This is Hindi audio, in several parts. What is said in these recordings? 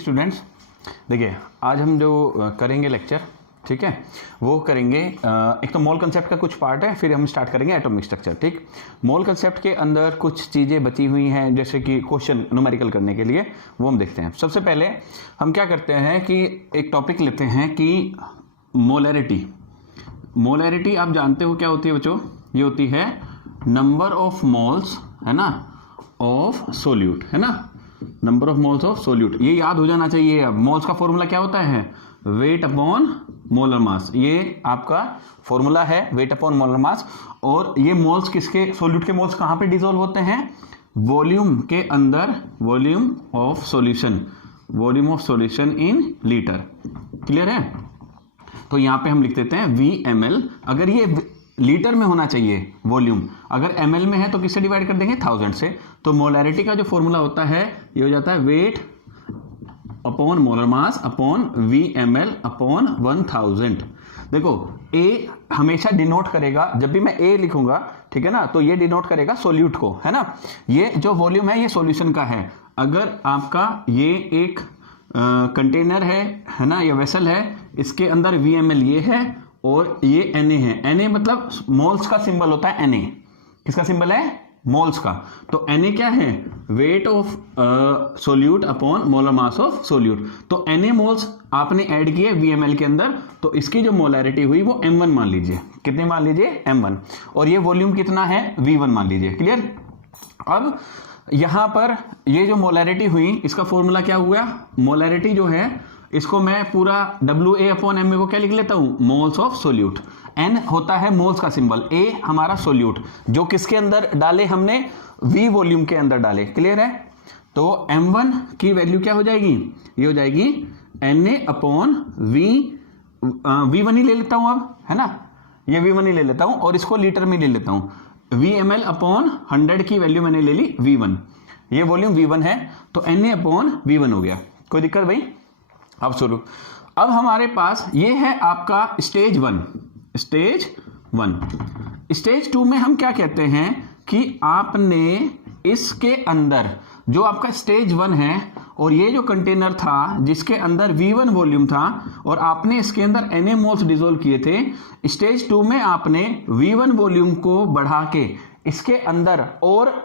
स्टूडेंट्स, देखिए आज हम जो करेंगे लेक्चर, ठीक है, वो करेंगे एक तो मोल कंसेप्ट का कुछ पार्ट है, फिर हम स्टार्ट करेंगे एटॉमिक स्ट्रक्चर। ठीक, मोल कंसेप्ट के अंदर कुछ चीज़ें बची हुई हैं जैसे कि क्वेश्चन न्यूमेरिकल करने के लिए, वो हम देखते हैं। सबसे पहले हम क्या करते हैं कि एक टॉपिक लेते हैं कि मोलैरिटी। मोलैरिटी आप जानते हो क्या होती है बच्चों? ये होती है नंबर ऑफ मोल्स, है ना, ऑफ सोल्यूट, है ना, number of moles of solute. ये याद हो जाना चाहिए। अब मोल्स का फॉर्मूला क्या होता है? Weight upon molar mass. ये आपका फॉर्मूला है, वेट अपॉन मोलर मास। और ये मोल्स किसके, सोल्यूट के मोल्स कहाँ पे डिसॉल्व होते हैं? वॉल्यूम के अंदर, volume of solution, volume of solution in litre. Clear है? तो यहां पे हम लिख देते हैं VmL। अगर ये लीटर में होना चाहिए वॉल्यूम, अगर ml में है तो किससे डिवाइड कर देंगे? 1000 से। तो मोलैरिटी का जो फॉर्मूला होता है ये हो जाता है weight upon molar mass upon VmL upon 1000। देखो A हमेशा डिनोट करेगा, जब भी मैं A लिखूंगा, ठीक है ना, तो ये डिनोट करेगा सोल्यूट को, है ना। ये जो वॉल्यूम है ये सॉल्यूशन का है। अगर आपका ये एक कंटेनर है ना, ये वेसल है, इसके अंदर VmL ये है और ये Na है। Na मतलब मोल्स का सिंबल होता है Na। किसका सिंबल है? मोल्स का। तो Na क्या है? Weight of solute upon molar mass of solute. तो Na मोल्स आपने ऐड किए VmL के अंदर, तो इसकी जो मोलैरिटी हुई वो M1 मान लीजिए। कितने मान लीजिए? M1। और ये वॉल्यूम कितना है? V1 मान लीजिए। क्लियर? अब यहां पर ये जो मोलैरिटी हुई, इसका फॉर्मूला क्या हुआ? मोलैरिटी जो है इसको मैं पूरा WA अपॉन MA को क्या लिख लेता हूं? Moles of solute. N होता है मोल्स का सिंबल, A हमारा सोल्यूट, जो किसके अंदर डाले हमने? V वॉल्यूम के अंदर डाले। क्लियर है? तो M1 की वैल्यू क्या हो जाएगी? ये हो जाएगी Na अपॉन V1 ही ले लेता हूं अब, है ना, ये V1 ही ले लेता हूं और इसको लीटर में ले लेता हूं। VmL अपॉन 100 की वैल्यू मैंने ले ली V1, ये वॉल्यूम V1 है, तो Na अपॉन V1 हो गया। कोई दिक्कत भाई? अब शुरू। अब हमारे पास ये है आपका स्टेज 1। स्टेज 1। स्टेज 2 में हम क्या कहते हैं कि आपने इसके अंदर जो आपका स्टेज 1 है और ये जो कंटेनर था जिसके अंदर V1 वॉल्यूम था और आपने इसके अंदर Na मोल्स डिसॉल्व किए थे, स्टेज 2 में आपने V1 वॉल्यूम को बढ़ा के इसके अंदर और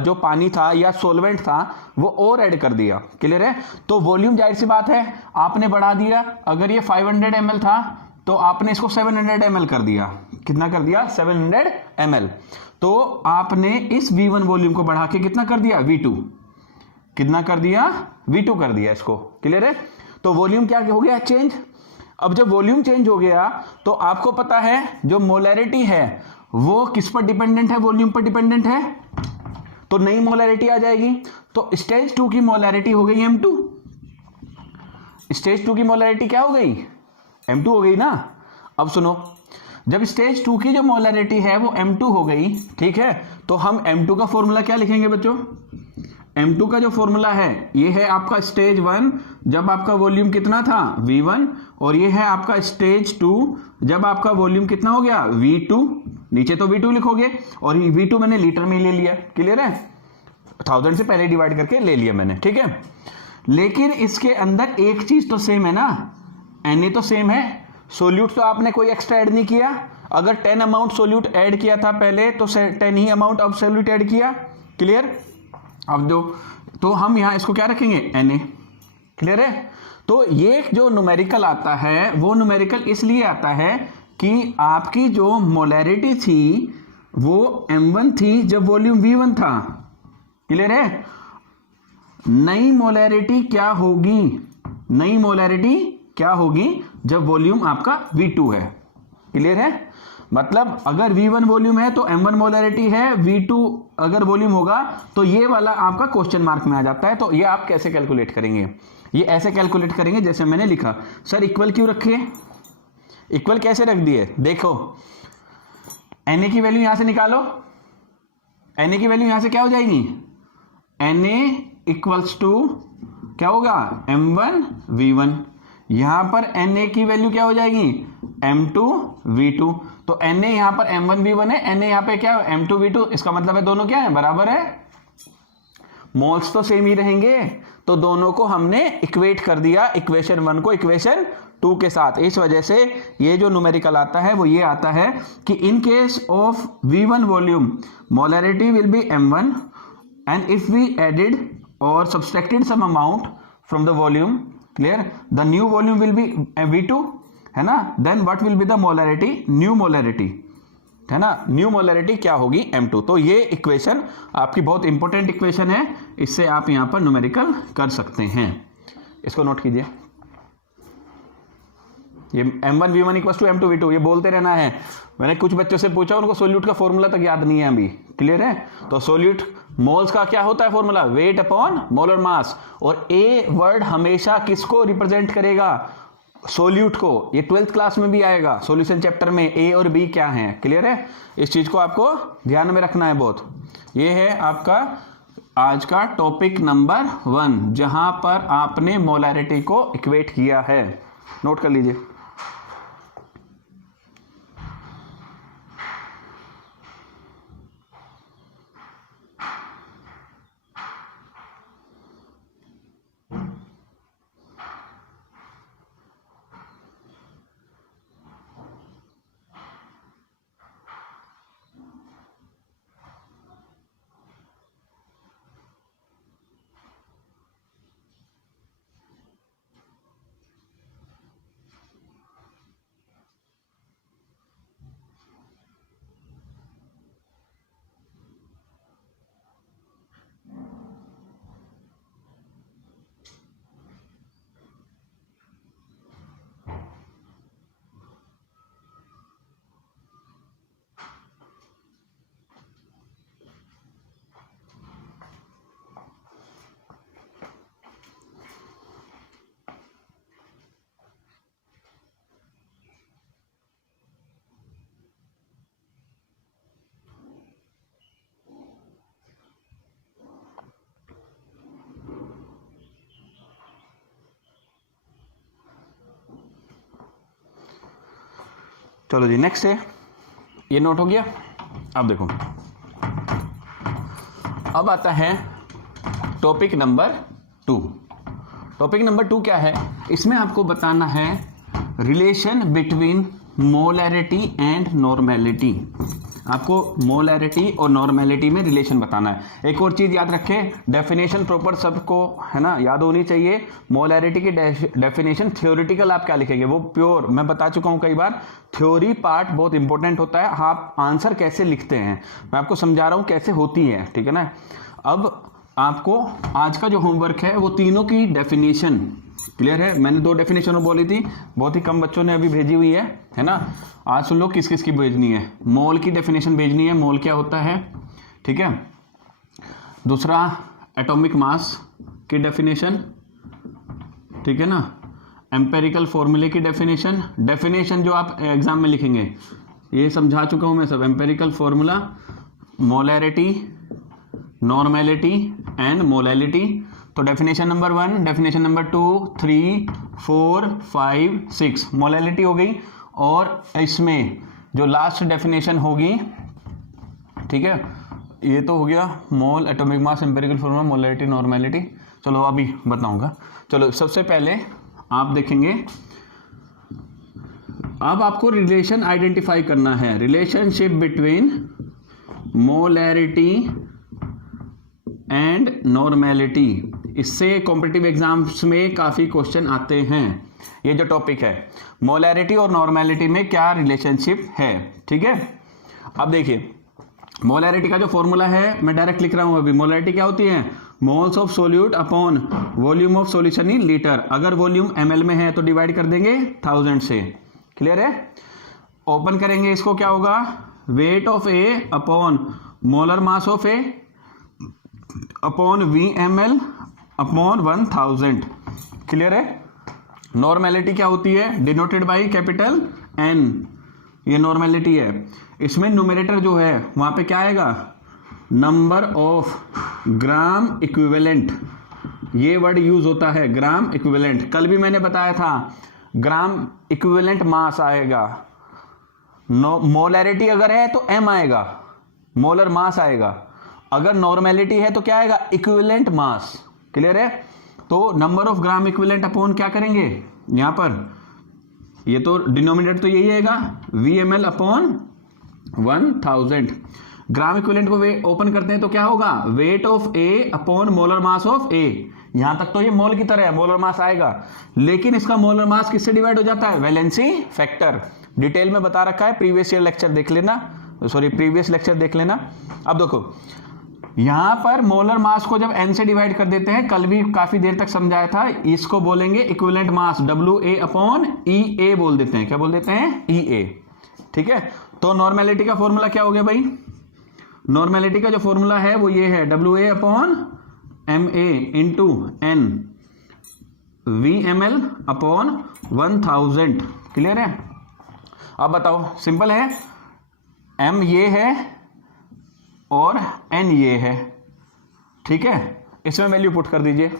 जो पानी था या सॉल्वेंट था वो और ऐड कर दिया। क्लियर है? तो वॉल्यूम जाहिर सी बात है आपने बढ़ा दिया। अगर ये 500 ml था तो आपने इसको 700 ml कर दिया। कितना कर दिया? 700 ml। तो आपने इस V1 वॉल्यूम को बढ़ा के कितना कर दिया? V2। कितना कर दिया? V2 कर दिया इसको। क्लियर है? तो वॉल्यूम क्या हो गया? चेंज। अब जब वॉल्यूम चेंज हो गया तो आपको पता है जो मोलैरिटी है वो किस पर डिपेंडेंट है? वॉल्यूम पर डिपेंडेंट है, तो नई मोलैरिटी आ जाएगी। तो स्टेज 2 की मोलैरिटी हो गई M2। स्टेज 2 की मोलैरिटी क्या हो गई? M2 हो गई ना। अब सुनो, जब स्टेज 2 की जो मोलैरिटी है वो M2 हो गई, ठीक है, तो हम M2 का फॉर्मूला क्या लिखेंगे बच्चों? M2 का जो फॉर्मूला है ये है आपका स्टेज 1 जब आपका वॉल्यूम कितना था? V1। और ये है आपका स्टेज 2 जब आपका वॉल्यूम कितना हो गया? V2। नीचे तो V2 लिखोगे और ये V2 मैंने लीटर में ले लिया। क्लियर है? 1000 से पहले डिवाइड करके ले लिया मैंने, ठीक है। लेकिन इसके अंदर एक चीज तो सेम है ना, Na तो सेम है, सोल्यूट तो आपने कोई एक्स्ट्रा ऐड नहीं किया। अगर 10 अमाउंट सोल्यूट ऐड किया था पहले तो 10 ही अमाउंट अब सोल्यूट ऐड किया। क्लियर? अब तो हम यहां इसको क्या रखेंगे? Na। क्लियर है? तो ये जो न्यूमेरिकल आता है वो न्यूमेरिकल इसलिए आता है कि आपकी जो मोलैरिटी थी वो M1 थी जब वॉल्यूम V1 था। क्लियर है? नई मोलैरिटी क्या होगी? नई मोलैरिटी क्या होगी जब वॉल्यूम आपका V2 है। क्लियर है? मतलब अगर V1 वॉल्यूम है तो M1 मोलैरिटी है, V2 अगर वॉल्यूम होगा तो ये वाला आपका क्वेश्चन मार्क में आ जाता है। तो ये आप कैसे कैलकुलेट करेंगे? ये ऐसे कैलकुलेट करेंगे जैसे मैंने लिखा। सर इक्वल क्यों रखे? इक्वल कैसे रख दिए? देखो, Na की वैल्यू यहां से निकालो। Na की वैल्यू यहां से क्या हो जाएगी? Na इक्वल्स टू क्या होगा? M1 V1। यहां पर Na की वैल्यू क्या हो जाएगी? M2 V2। तो Na यहां पर M1 V1 है, Na यहां पे क्या है? M2 V2। इसका मतलब है दोनों क्या है? बराबर है। मोल्स तो सेम ही रहेंगे, तो दोनों को हमने इक्वेट कर दिया, इक्वेशन 1 को इक्वेशन 2 के साथ। इस वजह से ये जो न्यूमेरिकल आता है वो ये आता है कि in case of V1 volume molarity will be M1 and if we added और subtracted some amount from the volume, clear, the new volume will be V2, है ना, then what will be the molarity, new molarity, है ना, न्यू मोलैरिटी क्या होगी M2। तो ये इक्वेशन आपकी बहुत इंपॉर्टेंट इक्वेशन है, इससे आप यहां पर न्यूमेरिकल कर सकते हैं। इसको नोट कीजिए, ये M1 V1 equal to M2 V2 ये बोलते रहना है। मैंने कुछ बच्चों से पूछा, उनको सोल्यूट का फॉर्मूला तक याद नहीं है अभी, क्लियर है। तो सोल्यूट मोल्स का क्या होता है formula, weight upon molar mass, और ए वर्ड हमेशा किसको रिप्रेजेंट करेगा, सोल्यूट को। ये 12th क्लास में भी आएगा, सॉल्यूशन चैप्टर में ए और बी क्या है, क्लियर है। इस चीज को आपको ध्यान में रखना है बहुत। ये है आपका आज का टॉपिक नंबर 1, जहां पर आपने मोलैरिटी को इक्वेट किया है, नोट कर लीजिए। चलो जी, नेक्स्ट है, ये नोट हो गया। अब देखो, अब आता है टॉपिक नंबर 2। टॉपिक नंबर 2 क्या है, इसमें आपको बताना है relation between molarity and normality. आपको मोलैरिटी और नॉर्मेलिटी में रिलेशन बताना है। एक और चीज याद रखें, डेफिनेशन प्रॉपर सबको, है ना, याद होनी चाहिए। मोलैरिटी की डेफिनेशन थ्योरेटिकल आप क्या लिखेंगे, वो प्योर, मैं बता चुका हूं कई बार, थ्योरी पार्ट बहुत इंपॉर्टेंट होता है। आप आंसर कैसे लिखते हैं मैं आपको समझा रहा हूं कैसे होती है, ठीक है ना। अब आपको आज का जो होमवर्क है वो तीनों की डेफिनेशन क्लियर है। मैंने 2 डेफिनेशन बोली थी, बहुत ही कम बच्चों ने अभी भेजी हुई है ना। आज सुन लो किस किस की भेजनी है। मोल की डेफिनेशन भेजनी है, मोल क्या होता है, ठीक है। दूसरा एटॉमिक मास की डेफिनेशन, ठीक है ना। एम्पेरिकल फॉर्मूले की डेफिनेशन, डेफिनेशन जो आप एग्जाम में लिखेंगे ये समझा चुका हूं मैं सब। Empirical formula, molarity, normality and molality. तो definition number 1, definition number 2, 3, 4, 5, 6 molality हो गई। और इसमें जो लास्ट डेफिनेशन होगी, ठीक है, ये तो हो गया mole, atomic mass, empirical formula, molality, normality. चलो अभी बताऊंगा। चलो सबसे पहले आप देखेंगे, अब आपको रिलेशन आइडेंटिफाई करना है, relationship between molarity and normality. इससे कॉम्पिटिटिव एग्जाम्स में काफी क्वेश्चन आते हैं। ये जो टॉपिक है मोलैरिटी और नॉर्मेलिटी में क्या रिलेशनशिप है, ठीक है। अब देखिए, मोलैरिटी का जो फॉर्मूला है मैं डायरेक्ट लिख रहा हूं अभी। मोलैरिटी क्या होती है, moles of solute upon volume of solution in litre. अगर वॉल्यूम ml में है तो डिवाइड कर देंगे 1000 से, क्लियर है। ओपन करेंगे इसको, क्या होगा, weight of A upon molar mass of A upon VmL upon 1000, clear है। नॉर्मेलिटी क्या होती है, डिनोटेड बाई कैपिटल N, ये नॉर्मेलिटी है। इसमें न्यूमरेटर जो है वहां पे क्या आएगा, नंबर ऑफ ग्राम इक्विवेलेंट, ये वर्ड यूज होता है, ग्राम इक्विवेलेंट। कल भी मैंने बताया था ग्राम इक्विवेलेंट मास आएगा। मोलैरिटी अगर है तो M आएगा, मोलर मास आएगा। अगर नॉर्मेलिटी है तो क्या आएगा, इक्विवेलेंट मास, क्लियर है। तो number of gram equivalent upon क्या करेंगे यहां पर, ये तो डिनोमिनेटर तो यही आएगा VmL अपॉन 1000। ग्राम इक्विवेलेंट को वे ओपन करते हैं तो क्या होगा, weight of A upon molar mass of A। यहां तक तो ये मोल की तरह है, मोलर मास आएगा, लेकिन इसका मोलर मास किससे डिवाइड हो जाता है, वैलेंसी फैक्टर। डिटेल में बता रखा है, प्रीवियस लेक्चर देख लेना, प्रीवियस लेक्चर देख लेना। अब देखो यहां पर मोलर मास को जब n से डिवाइड कर देते हैं, कल भी काफी देर तक समझाया था, इसको बोलेंगे equivalent mass WA upon EA बोल देते हैं। क्या बोल देते हैं, EA। ठीक है, तो नॉर्मेलिटी का फॉर्मूला क्या हो गया भाई, नॉर्मेलिटी का जो फॉर्मूला है वो ये है WA upon MA into N VmL upon 1000। Clear है। अब बताओ, सिंपल है, M ये है और N ये है। ठीक है, इसमें वैल्यू पुट कर दीजिए।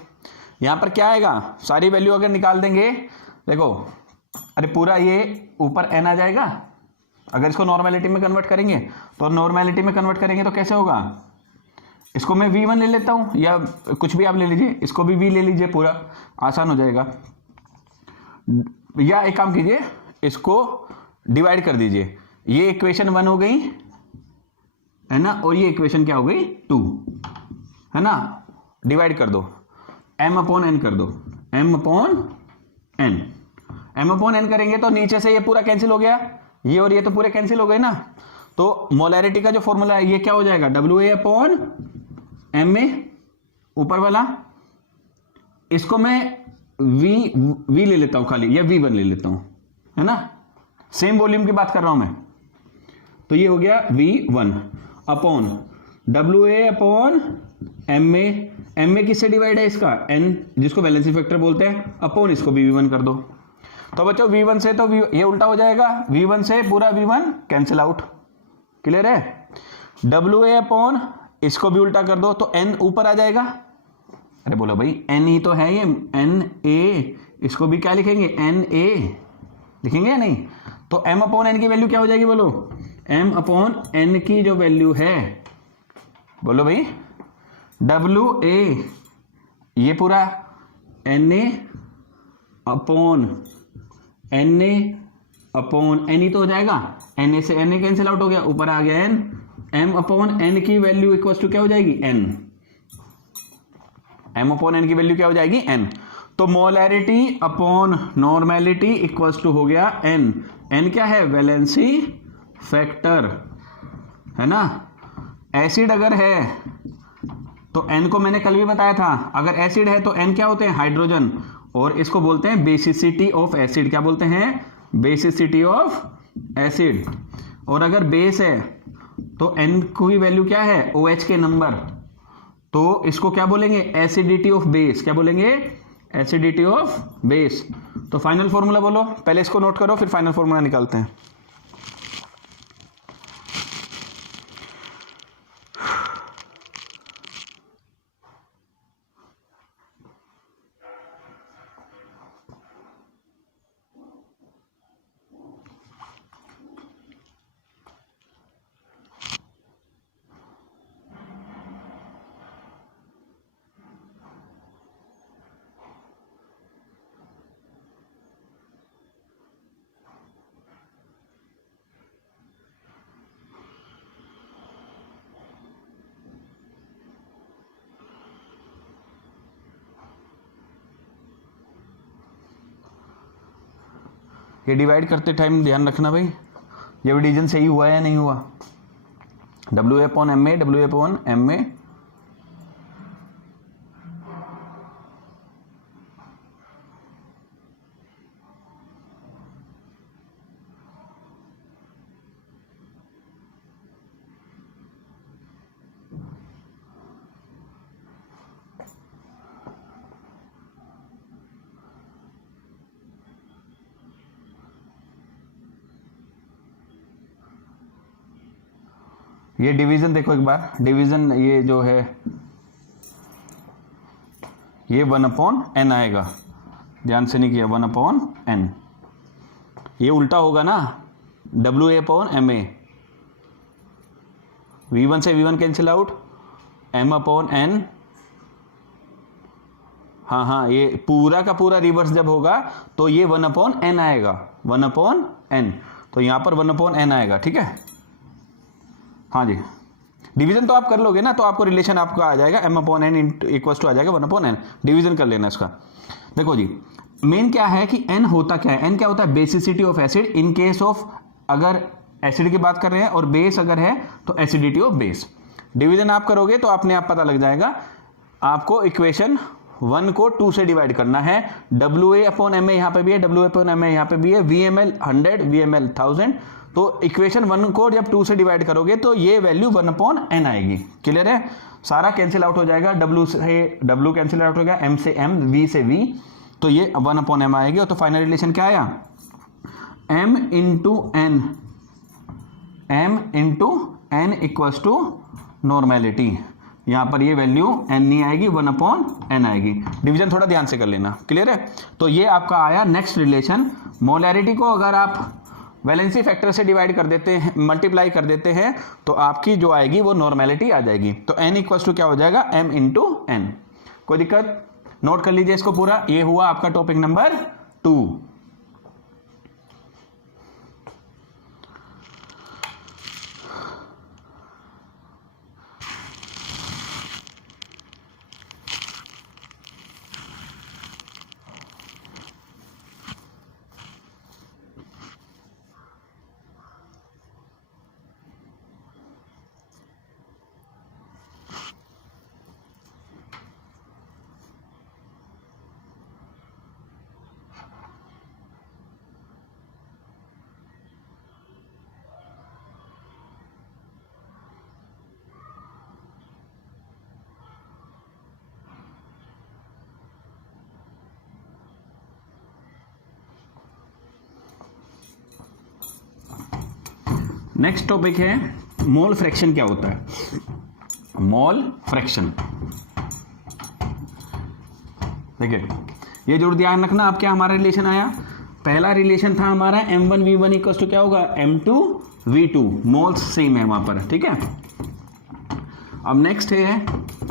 यहां पर क्या आएगा, सारी वैल्यू अगर निकाल देंगे, देखो अरे पूरा ये ऊपर n आ जाएगा। अगर इसको नॉर्मेलिटी में कन्वर्ट करेंगे, तो नॉर्मेलिटी में कन्वर्ट करेंगे तो कैसे होगा, इसको मैं V1 ले लेता हूं, या कुछ भी आप ले लीजिए, इसको भी V ले लीजिए, पूरा आसान हो जाएगा। या एक काम कीजिए, इसको डिवाइड कर दीजिए, ये इक्वेशन 1 हो गई है ना, और ये इक्वेशन क्या हो गई 2 है ना। डिवाइड कर दो, m अपॉन n कर दो, m upon n। m upon n करेंगे तो नीचे से ये पूरा कैंसिल हो गया, ये और ये तो पूरे कैंसिल हो गए ना। तो मोलैरिटी का जो फॉर्मूला है ये क्या हो जाएगा, WA अपॉन MA ऊपर वाला, इसको मैं V ले लेता हूं खाली, या V1 ले लेता हूं, है ना, सेम वॉल्यूम की बात कर रहा हूं मैं। तो ये हो गया V1 upon WA upon MA किससे डिवाइड है इसका, N जिसको वैलेंसी फैक्टर बोलते हैं, अपॉन इसको भी V1 कर दो। तो बच्चों V1 से तो ये उल्टा हो जाएगा, V1 से पूरा V1 कैंसिल आउट। क्लियर है। WA अपॉन इसको भी उल्टा कर दो तो N ऊपर आ जाएगा। अरे बोलो भाई N ही तो है ये, NA, इसको भी क्या लिखेंगे, NA लिखेंगे या नहीं। तो M अपॉन N की वैल्यू क्या हो जाएगी, बोलो M अपॉन N की जो वैल्यू है, बोलो भाई WA, ये पूरा NA upon NA upon N ही तो हो जाएगा, NA से NA कैंसिल आउट हो गया, ऊपर आ गया N। M अपॉन N की वैल्यू इक्वल टू क्या हो जाएगी, N। M अपॉन N की वैल्यू क्या हो जाएगी, N। तो molarity upon normality equals to हो गया N। N क्या है, वैलेंसी फैक्टर, है ना। एसिड अगर है तो N को मैंने कल भी बताया था, अगर एसिड है तो N क्या होते हैं, हाइड्रोजन, और इसको बोलते हैं बेसिसिटी ऑफ एसिड। क्या बोलते हैं, बेसिसिटी ऑफ एसिड। और अगर बेस है तो N की वैल्यू क्या है, OH के नंबर, तो इसको क्या बोलेंगे, एसिडिटी ऑफ बेस। क्या बोलेंगे, एसिडिटी ऑफ बेस। तो फाइनल फॉर्मूला बोलो, पहले इसको नोट करो फिर फाइनल फॉर्मूला निकालते हैं। ये डिवाइड करते टाइम ध्यान रखना भाई, ये डिवीजन सही हुआ या नहीं हुआ। WA upon MA, WA upon MA, ये डिवीजन देखो एक बार, डिवीजन ये जो है ये 1 अपॉन n आएगा, ध्यान से नहीं किया, 1 अपॉन n। ये उल्टा होगा ना, WA अपॉन MA, V1 से V1 cancel out, M upon n हाँ हाँ, ये पूरा का पूरा रिवर्स जब होगा तो ये 1/n आएगा, 1/n, तो यहां पर 1/n आएगा, ठीक है। हाँ जी, डिवीजन तो आप कर लोगे ना, तो आपको रिलेशन आपका आ जाएगा m/n इक्वल्स टू आ जाएगा 1/n, डिवीजन कर लेना इसका। देखो जी, मेन क्या है कि n होता क्या है, n क्या होता है, basicity of acid in case of, अगर एसिड की बात कर रहे हैं, और बेस अगर है तो एसिडिटी ऑफ बेस। डिवीजन आप करोगे तो अपने आप पता लग जाएगा। आपको इक्वेशन 1 को 2 से डिवाइड करना है, WA/MA यहाँ पे भी है, WA/MA यहाँ पे भी है, VML 100, VML 1000, तो इक्वेशन 1 को जब 2 से डिवाइड करोगे तो ये वैल्यू 1/n आएगी। क्लियर है, सारा कैंसिल आउट हो जाएगा, W से W कैंसिल आउट हो गया, M से M, V से V, तो ये 1/m आएगी। और तो फाइनल रिलेशन क्या आया, m into n equals to normality. यहां पर ये वैल्यू n नहीं आएगी, 1/n आएगी। डिवीजन थोड़ा ध्यान से कर लेना। क्लियर है, तो ये आपका आया नेक्स्ट रिलेशन। मोलैरिटी को अगर आप वैलेंसी फैक्टर से डिवाइड कर देते हैं, मल्टीप्लाई कर देते हैं, तो आपकी जो आएगी वो नॉर्मेलिटी आ जाएगी। तो n इक्वल्स टू क्या हो जाएगा, m इंटू n। कोई दिक्कत, नोट कर लीजिए इसको पूरा। ये हुआ आपका टॉपिक नंबर 2। नेक्स्ट टॉपिक है मोल फ्रैक्शन। क्या होता है मोल फ्रैक्शन? देखिए, ये जरूर ध्यान रखना। अब क्या हमारा रिलेशन आया, पहला रिलेशन था हमारा m1v1 इक्वल्स टू क्या होगा, m2v2, मोल्स सेम है वहां पर, ठीक है। अब नेक्स्ट है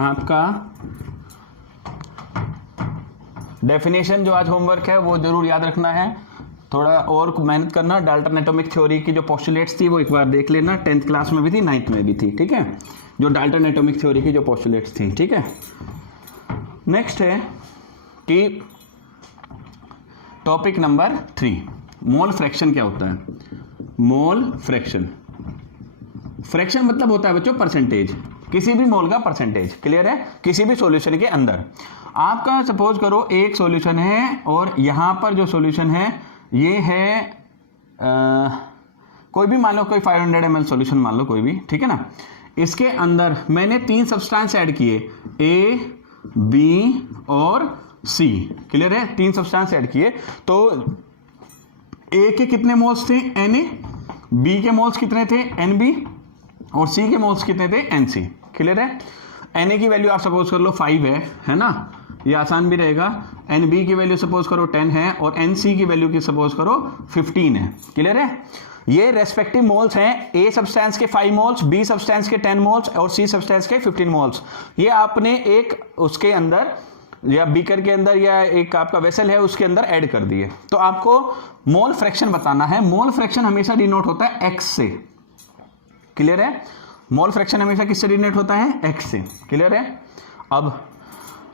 आपका डेफिनेशन, जो आज होमवर्क है वो जरूर याद रखना है, थोड़ा और मेहनत करना। डाल्टन एटॉमिक थ्योरी की जो पोस्टुलेट्स थी वो एक बार देख लेना, 10th क्लास में भी थी, 9th में भी थी, ठीक है, जो डाल्टन एटॉमिक थ्योरी की जो पोस्टुलेट्स थी, ठीक है। नेक्स्ट है कि टॉपिक नंबर 3, मोल फ्रैक्शन क्या होता है। मोल फ्रैक्शन, फ्रैक्शन मतलब होता है बच्चों परसेंटेज, किसी भी मोल का परसेंटेज। क्लियर है, किसी भी सॉल्यूशन के अंदर आपका सपोज करो एक सॉल्यूशन है, और यहां पर जो सॉल्यूशन है ये है कोई भी मान लो, कोई 500 ml सॉल्यूशन मान लो कोई भी, ठीक है ना। इसके अंदर मैंने 3 सब्सटेंस ऐड किए, A, B और C। क्लियर है, 3 सब्सटेंस ऐड किए, तो A के कितने मोल्स थे, Na, B के मोल्स कितने थे, Nb, और C के मोल्स कितने थे, Nc। क्लियर है, Na की वैल्यू आप सपोज कर लो 5 है ना, ये आसान भी रहेगा। Nb की वैल्यू सपोज करो 10 है, और Nc की वैल्यू की सपोज करो 15 है। क्लियर है, ये रेस्पेक्टिव मोल्स हैं, A सब्सटेंस के 5 मोल्स, B सब्सटेंस के 10 मोल्स और C सब्सटेंस के 15 मोल्स। ये आपने एक उसके अंदर या बीकर के अंदर या एक आपका वेसल है उसके अंदर ऐड कर दिए। तो आपको मोल फ्रैक्शन बताना है। मोल फ्रैक्शन हमेशा डिनोट होता है X से। क्लियर है, मोल फ्रैक्शन हमेशा किससे डिनोट होता है, X से। क्लियर है, अब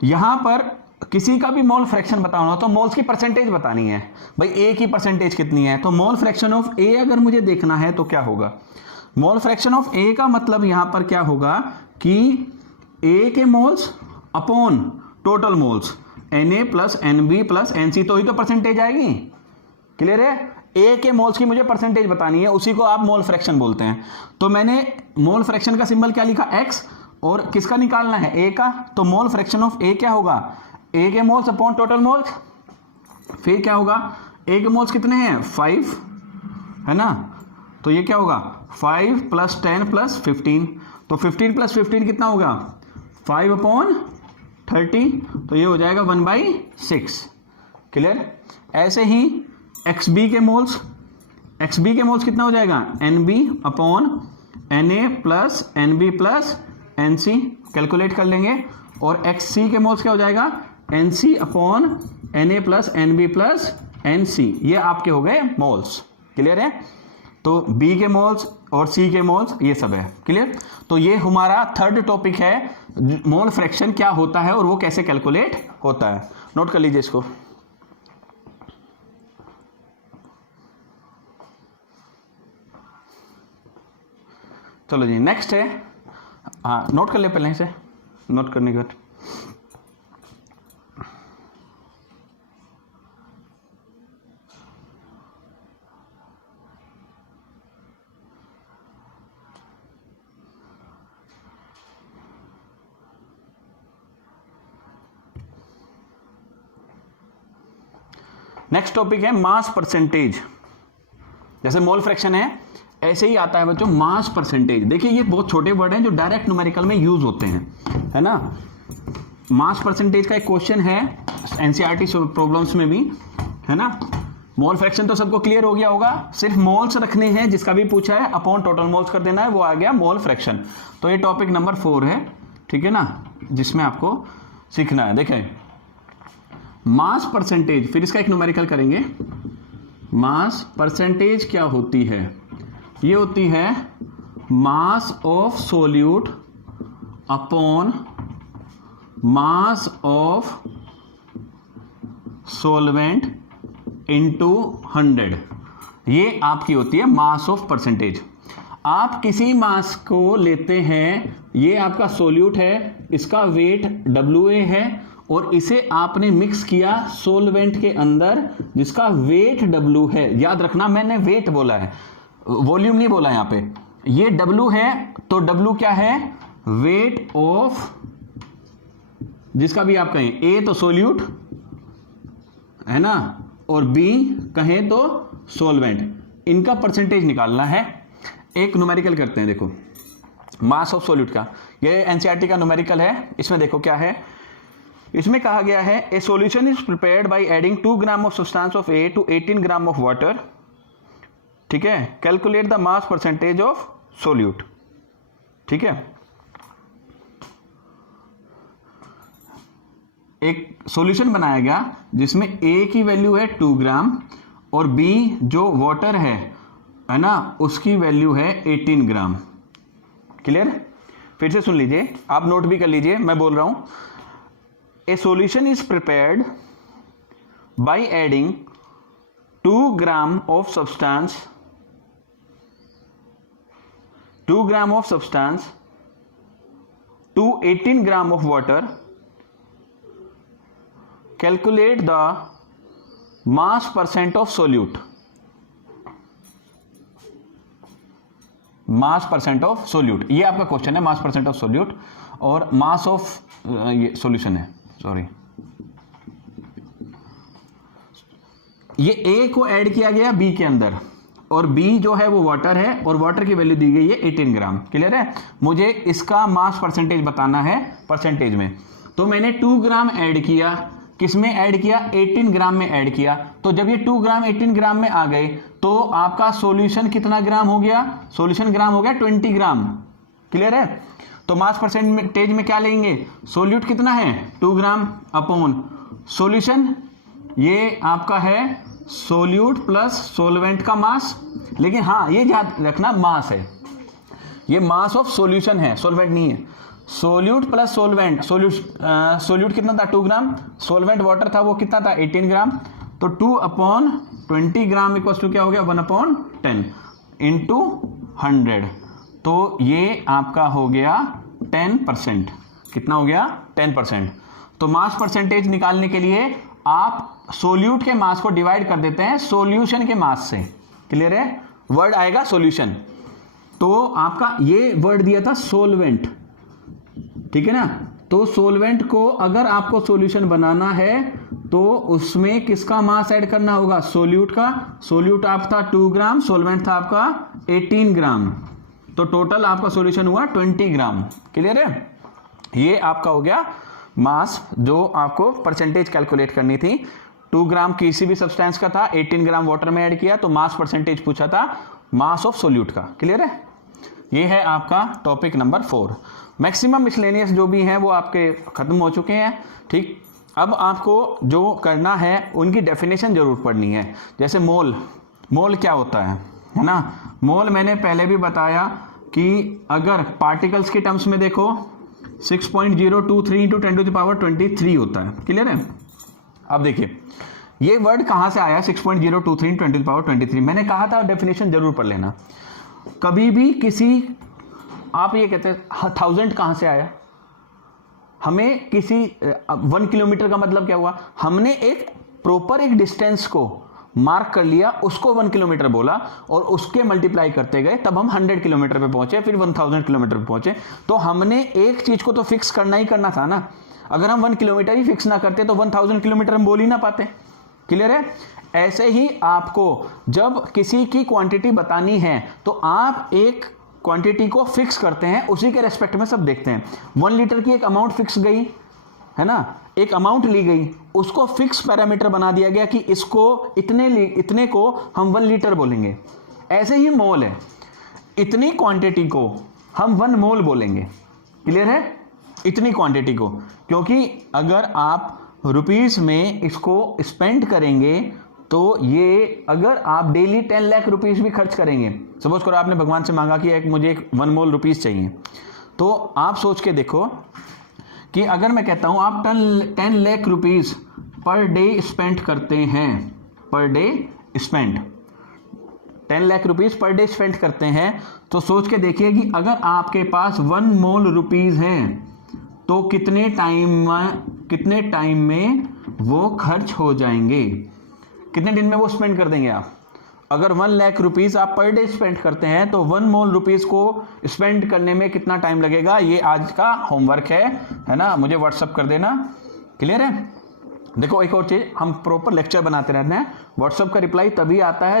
यहां पर किसी का भी मोल फ्रैक्शन बताना हो तो मोल्स की परसेंटेज बतानी है। भाई A की परसेंटेज कितनी है, तो मोल फ्रैक्शन ऑफ A अगर मुझे देखना है तो क्या होगा, मोल फ्रैक्शन ऑफ A का मतलब यहां पर क्या होगा कि A के moles upon total moles, Na plus Nb plus Nc, तो ही तो परसेंटेज आएगी। क्लियर है, A के मोल्स की मुझे परसेंटेज बतानी है, उसी को आप मोल फ्रैक्शन बोलते हैं। तो मैंने मोल फ्रैक्शन का सिंबल क्या लिखा, X, और किसका निकालना है, A का। तो मोल फ्रैक्शन ऑफ A क्या होगा, A के मोल्स अपॉन टोटल मोल्स। फिर क्या होगा, A के मोल्स कितने हैं, 5 है ना, तो ये क्या होगा 5 प्लस 10 प्लस 15, तो 15 प्लस 15 कितना होगा, 5/30, तो ये हो जाएगा 1/6। क्लियर, ऐसे ही XB के मोल्स, XB के मोल्स कितना हो जाएगा, NB upon Na plus NB plus NC, calculate कर लेंगे। और XC के मोल्स क्या हो जाएगा, NC upon Na plus NB plus NC, ये आपके हो गए मोल्स। क्लियर है? तो B के मोल्स और C के मोल्स ये सब है। क्लियर? तो ये हमारा थर्ड टॉपिक है, मोल फ्रैक्शन क्या होता है और वो कैसे कैलकुलेट होता है। नोट कर लीजिए इसको। चलो जी, नेक्स्ट है, हाँ नोट कर ले पहले से, नोट करने के बाद नेक्स्ट टॉपिक है मास परसेंटेज। जैसे मोल फ्रैक्शन है ऐसे ही आता है बच्चों मास परसेंटेज। देखिए ये बहुत छोटे वर्ड हैं जो डायरेक्ट न्यूमेरिकल में यूज होते हैं, है ना। मास परसेंटेज का एक क्वेश्चन है एनसीईआरटी प्रॉब्लम्स में भी, है ना। मोल फ्रैक्शन तो सबको क्लियर हो गया होगा, सिर्फ मोल्स रखने हैं, जिसका भी पूछा है अपॉन टोटल मोल्स कर देना है, वो आ गया मोल फ्रैक्शन। तो ये टॉपिक नंबर 4 है, ठीक है ना, जिसमें आपको सीखना है। देखें मास परसेंटेज, फिर इसका एक न्यूमेरिकल करेंगे। मास परसेंटेज क्या होती है? ये होती है mass of solute upon mass of solvent into 100। ये आपकी होती है मास ऑफ परसेंटेज। आप किसी मास को लेते हैं, ये आपका सोल्यूट है, इसका वेट WA है, और इसे आपने मिक्स किया सोलवेंट के अंदर जिसका वेट W है। याद रखना मैंने वेट बोला है, वॉल्यूम नहीं बोला यहां पे। ये W है तो W क्या है? वेट ऑफ, जिसका भी आप कहें, A तो सोल्यूट है ना, और B कहें तो सोलवेंट। इनका परसेंटेज निकालना है। एक न्यूमेरिकल करते हैं, देखो मास ऑफ सोल्यूट का, ये एनसीईआरटी का न्यूमेरिकल है। इसमें देखो क्या है, इसमें कहा गया है a solution is prepared by adding 2 gram of substance of A to 18 gram of water. ठीक है, calculate the mass percentage of solute. ठीक है, एक सॉल्यूशन बनाया गया जिसमें A की वैल्यू है 2 ग्राम और B जो वाटर है ना, उसकी वैल्यू है 18 ग्राम। क्लियर? फिर से सुन लीजिए, आप नोट भी कर लीजिए, मैं बोल रहा हूं। A solution is prepared by adding 2 gram of substance to 18 gram of water. Calculate the mass percent of solute. Mass percent of solute, ये आपका क्वेश्चन है, मास परसेंट ऑफ सोल्यूट। और मास ऑफ ये सॉल्यूशन है, सॉरी, ये A को ऐड किया गया B के अंदर, और B जो है वो वाटर है, और वाटर की वैल्यू दी गई है 18 ग्राम। क्लियर है? मुझे इसका मास परसेंटेज बताना है परसेंटेज में। तो मैंने 2 ग्राम ऐड किया, किसमें ऐड किया? 18 ग्राम में ऐड किया। तो जब ये 2 ग्राम 18 ग्राम में आ गए तो आपका सॉल्यूशन कितना ग्राम हो गया? सॉल्यूशन ग्राम हो गया 20 ग्राम। क्लियर है? तो मास परसेंटेज में क्या लेंगे? सोल्यूट कितना है? 2 ग्राम अपॉन सॉल्यूशन, ये आपका है सोल्यूट प्लस सोलवेंट का मास। लेकिन हाँ ये याद रखना मास है, ये मास ऑफ सॉल्यूशन है, सोलवेंट नहीं है। सोल्यूट प्लस सोलवेंट, सोल्यूट कितना था? 2 ग्राम, सोलवेंट वाटर था वो कितना था? 18 ग्राम। तो 2 अपॉन 20 ग्राम इक्वल टू क्या हो गया? 1 अपॉन 10 इंटू 100। तो ये आपका हो गया 10%। कितना हो गया? 10%। तो मास परसेंटेज निकालने के लिए आप सोल्यूट के मास को डिवाइड कर देते हैं सॉल्यूशन के मास से। क्लियर है? वर्ड आएगा सॉल्यूशन। तो आपका ये वर्ड दिया था सोलवेंट, ठीक है ना। तो सोलवेंट को अगर आपको सॉल्यूशन बनाना है तो उसमें किसका मास ऐड करना होगा? सोल्यूट का। सोल्यूट आप था 2 ग्राम, सोलवेंट था आपका 18 ग्राम। तो टोटल आपका सॉल्यूशन हुआ 20 ग्राम। क्लियर है? ये आपका हो गया मास, जो आपको परसेंटेज कैलकुलेट करनी थी। 2 ग्राम किसी भी सब्सटेंस का था, 18 ग्राम वाटर में ऐड किया, तो मास परसेंटेज पूछा था मास ऑफ सोल्यूट का। क्लियर है? ये है आपका टॉपिक नंबर 4। मैक्सिमम मिसलेनियस जो भी हैं वो आपके खत्म हो चुके हैं। ठीक, अब आपको जो करना है उनकी डेफिनेशन जरूर पढ़नी है। जैसे मोल, मोल क्या होता है ना। मोल मैंने पहले भी बताया कि अगर पार्टिकल्स के टर्म्स में देखो 6.023 × 10⁻23 होता है। क्लियर है। अब देखिए ये वर्ड कहां से आया 6.023 × 10⁻23। मैंने कहा था डेफिनेशन जरूर पढ़ लेना। कभी भी किसी, आप ये कहते हैं 1000 कहां से आया, हमें किसी 1 किलोमीटर का मतलब क्या हुआ, हमने एक प्रॉपर एक डिस्टेंस को मार्क कर लिया, उसको 1 किलोमीटर बोला और उसके मल्टीप्लाई करते गए, तब हम 100 किलोमीटर पे पहुंचे, फिर 1000 किलोमीटर पे पहुंचे। तो हमने एक चीज को तो फिक्स करना ही करना था ना। अगर हम 1 किलोमीटर ही फिक्स ना करते तो 1000 किलोमीटर हम बोल ही ना पाते। क्लियर है। ऐसे ही आपको जब किसी की क्वांटिटी बतानी है तो आप एक क्वांटिटी को फिक्स करते हैं, उसी के रेस्पेक्ट में सब देखते हैं। 1 लीटर की एक अमाउंट फिक्स गई है ना, एक अमाउंट ली गई, उसको फिक्स पैरामीटर बना दिया गया कि इसको इतने को हम 1 लीटर बोलेंगे। ऐसे ही मोल है, इतनी क्वांटिटी को हम 1 मोल बोलेंगे। क्लियर है। इतनी क्वांटिटी को, क्योंकि अगर आप रुपीस में इसको स्पेंड करेंगे तो ये, अगर आप डेली 10 लाख रुपीस भी खर्च करेंगे, सपोज करो आपने भगवान से मांगा कि मुझे 1 मोल रुपीस चाहिए, तो आप सोच के देखो कि अगर मैं कहता हूं आप 10 lakh rupees per day spend करते हैं, per day spend 10 lakh rupees per day spend करते हैं, तो सोच के देखिए कि अगर आपके पास 1 मोल रुपीस हैं तो कितने टाइम में वो खर्च हो जाएंगे, कितने दिन में वो स्पेंड कर देंगे आप। अगर 1 लाख रुपीस आप पर डे स्पेंड करते हैं तो 1 मोल रुपीस को स्पेंड करने में कितना टाइम लगेगा, ये आज का होमवर्क है ना, मुझे व्हाट्सअप कर देना। क्लियर है। देखो एक और चीज, हम प्रॉपर लेक्चर बनाते रहते हैं, व्हाट्सअप का रिप्लाई तभी आता है जब